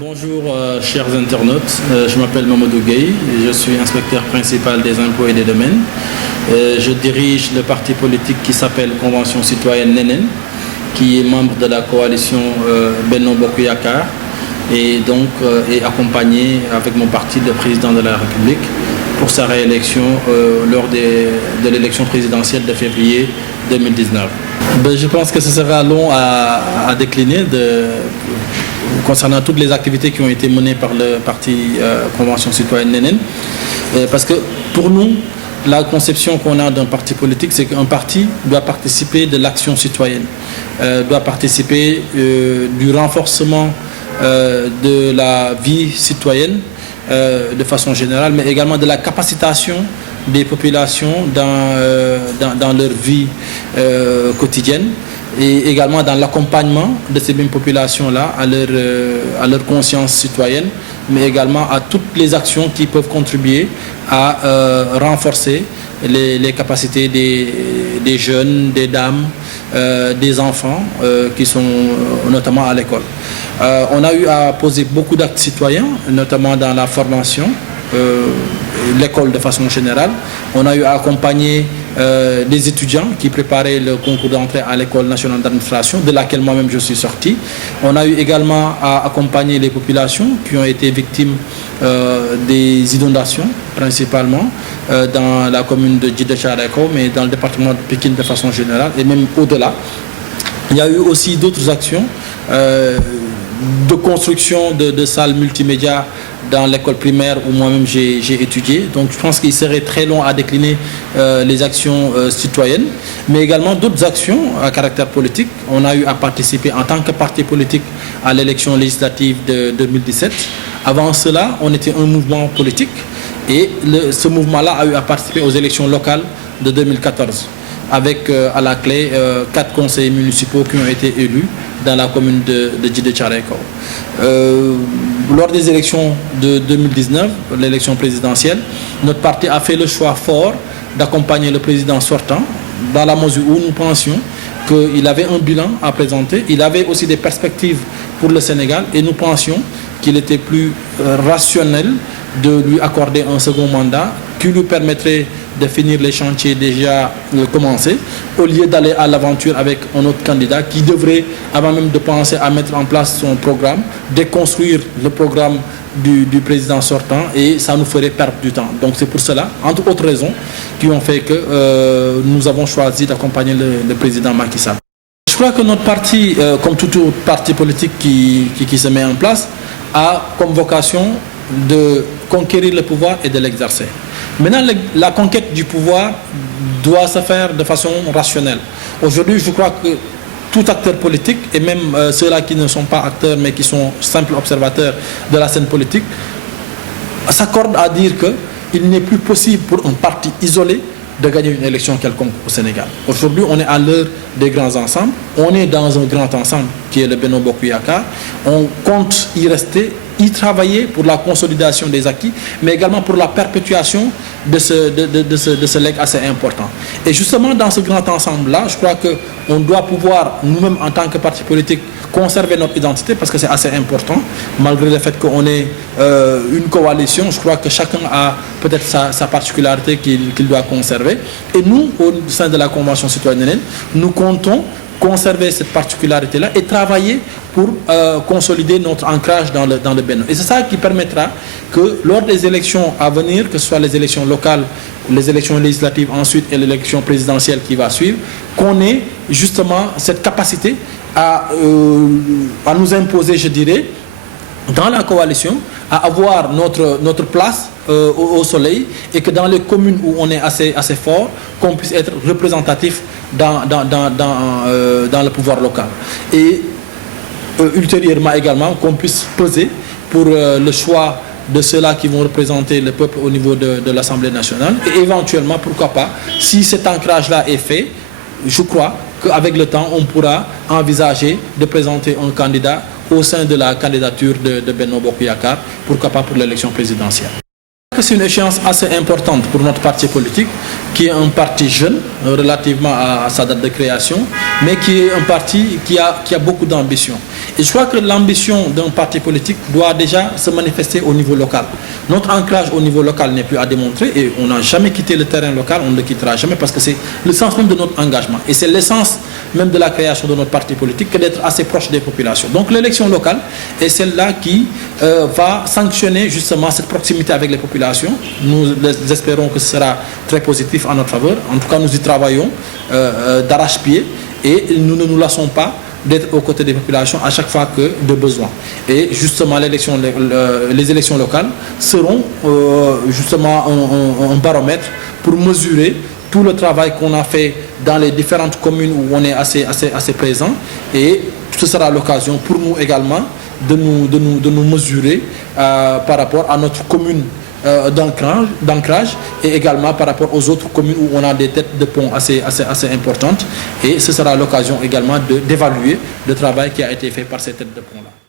Bonjour chers internautes, je m'appelle Mamadou Gueye et je suis inspecteur principal des impôts et des domaines. Je dirige le parti politique qui s'appelle Convention citoyenne Nenen, qui est membre de la coalition Benno Bokk Yakaar et donc est accompagné avec mon parti le président de la République pour sa réélection lors de l'élection présidentielle de février 2019. Je pense que ce sera long à décliner concernant toutes les activités qui ont été menées par le parti Convention citoyenne Nenen. Parce que pour nous, la conception qu'on a d'un parti politique, c'est qu'un parti doit participer de l'action citoyenne, doit participer du renforcement de la vie citoyenne de façon générale, mais également de la capacitation des populations dans leur vie quotidienne et également dans l'accompagnement de ces mêmes populations-là à leur conscience citoyenne, mais également à toutes les actions qui peuvent contribuer à renforcer les capacités des jeunes, des dames, des enfants qui sont notamment à l'école. On a eu à poser beaucoup d'actes citoyens, notamment dans la formation, l'école de façon générale. On a eu à accompagner des étudiants qui préparaient le concours d'entrée à l'école nationale d'administration, de laquelle moi-même je suis sorti. On a eu également à accompagner les populations qui ont été victimes des inondations, principalement dans la commune de Djiddah Thiaroye Kao, mais dans le département de Pikine de façon générale, et même au-delà. Il y a eu aussi d'autres actions de construction de salles multimédia dans l'école primaire où moi-même j'ai étudié. Donc je pense qu'il serait très long à décliner les actions citoyennes, mais également d'autres actions à caractère politique. On a eu à participer en tant que parti politique à l'élection législative de 2017. Avant cela, on était un mouvement politique et ce mouvement-là a eu à participer aux élections locales de 2014. Avec à la clé 4 conseillers municipaux qui ont été élus dans la commune de Djiddah Thiaroye Kao. Lors des élections de 2019, l'élection présidentielle, notre parti a fait le choix fort d'accompagner le président sortant dans la mesure où nous pensions qu'il avait un bilan à présenter, il avait aussi des perspectives pour le Sénégal et nous pensions qu'il était plus rationnel de lui accorder un second mandat qui lui permettrait de finir les chantiers déjà commencés, au lieu d'aller à l'aventure avec un autre candidat qui devrait, avant même de penser à mettre en place son programme, déconstruire le programme du président sortant, et ça nous ferait perdre du temps. Donc c'est pour cela, entre autres raisons, qui ont fait que nous avons choisi d'accompagner le président Macky Sall. Je crois que notre parti, comme tout autre parti politique qui se met en place, a comme vocation de conquérir le pouvoir et de l'exercer. Maintenant, la conquête du pouvoir doit se faire de façon rationnelle. Aujourd'hui, je crois que tout acteur politique, et même ceux-là qui ne sont pas acteurs mais qui sont simples observateurs de la scène politique, s'accordent à dire qu'il n'est plus possible pour un parti isolé de gagner une élection quelconque au Sénégal. Aujourd'hui, on est à l'heure des grands ensembles. On est dans un grand ensemble qui est le Benno Bokk Yakaar. On compte y rester, y travailler pour la consolidation des acquis, mais également pour la perpétuation de ce legs assez important. Et justement, dans ce grand ensemble-là, je crois qu'on doit pouvoir, nous-mêmes en tant que parti politique, conserver notre identité parce que c'est assez important, malgré le fait qu'on ait une coalition. Je crois que chacun a peut-être sa particularité qu'il doit conserver. Et nous, au sein de la Convention citoyenne, nous comptons conserver cette particularité-là et travailler pour consolider notre ancrage dans le Benno. Et c'est ça qui permettra que lors des élections à venir, que ce soit les élections locales, les élections législatives ensuite et l'élection présidentielle qui va suivre, qu'on ait justement cette capacité à nous imposer, je dirais, dans la coalition, à avoir notre place au soleil, et que dans les communes où on est assez fort, qu'on puisse être représentatif dans le pouvoir local. Et ultérieurement également, qu'on puisse peser pour le choix de ceux-là qui vont représenter le peuple au niveau de l'Assemblée nationale. Et éventuellement, pourquoi pas, si cet ancrage-là est fait, je crois qu'avec le temps, on pourra envisager de présenter un candidat au sein de la candidature de Benno Bokk Yakaar, pourquoi pas pour l'élection présidentielle. que c'est une échéance assez importante pour notre parti politique, qui est un parti jeune relativement à sa date de création, mais qui est un parti qui a beaucoup d'ambition. Et je crois que l'ambition d'un parti politique doit déjà se manifester au niveau local. Notre ancrage au niveau local n'est plus à démontrer et on n'a jamais quitté le terrain local, on ne le quittera jamais parce que c'est le sens même de notre engagement. Et c'est l'essence même de la création de notre parti politique que d'être assez proche des populations. Donc l'élection locale est celle-là qui va sanctionner justement cette proximité avec les populations. Nous espérons que ce sera très positif en notre faveur. En tout cas, nous y travaillons d'arrache-pied et nous ne nous lassons pas d'être aux côtés des populations à chaque fois que de besoin. Et justement, les élections locales seront justement un baromètre pour mesurer tout le travail qu'on a fait dans les différentes communes où on est assez présent. Et ce sera l'occasion pour nous également de nous mesurer par rapport à notre commune d'ancrage et également par rapport aux autres communes où on a des têtes de pont assez importantes. Et ce sera l'occasion également d'évaluer le travail qui a été fait par ces têtes de pont-là.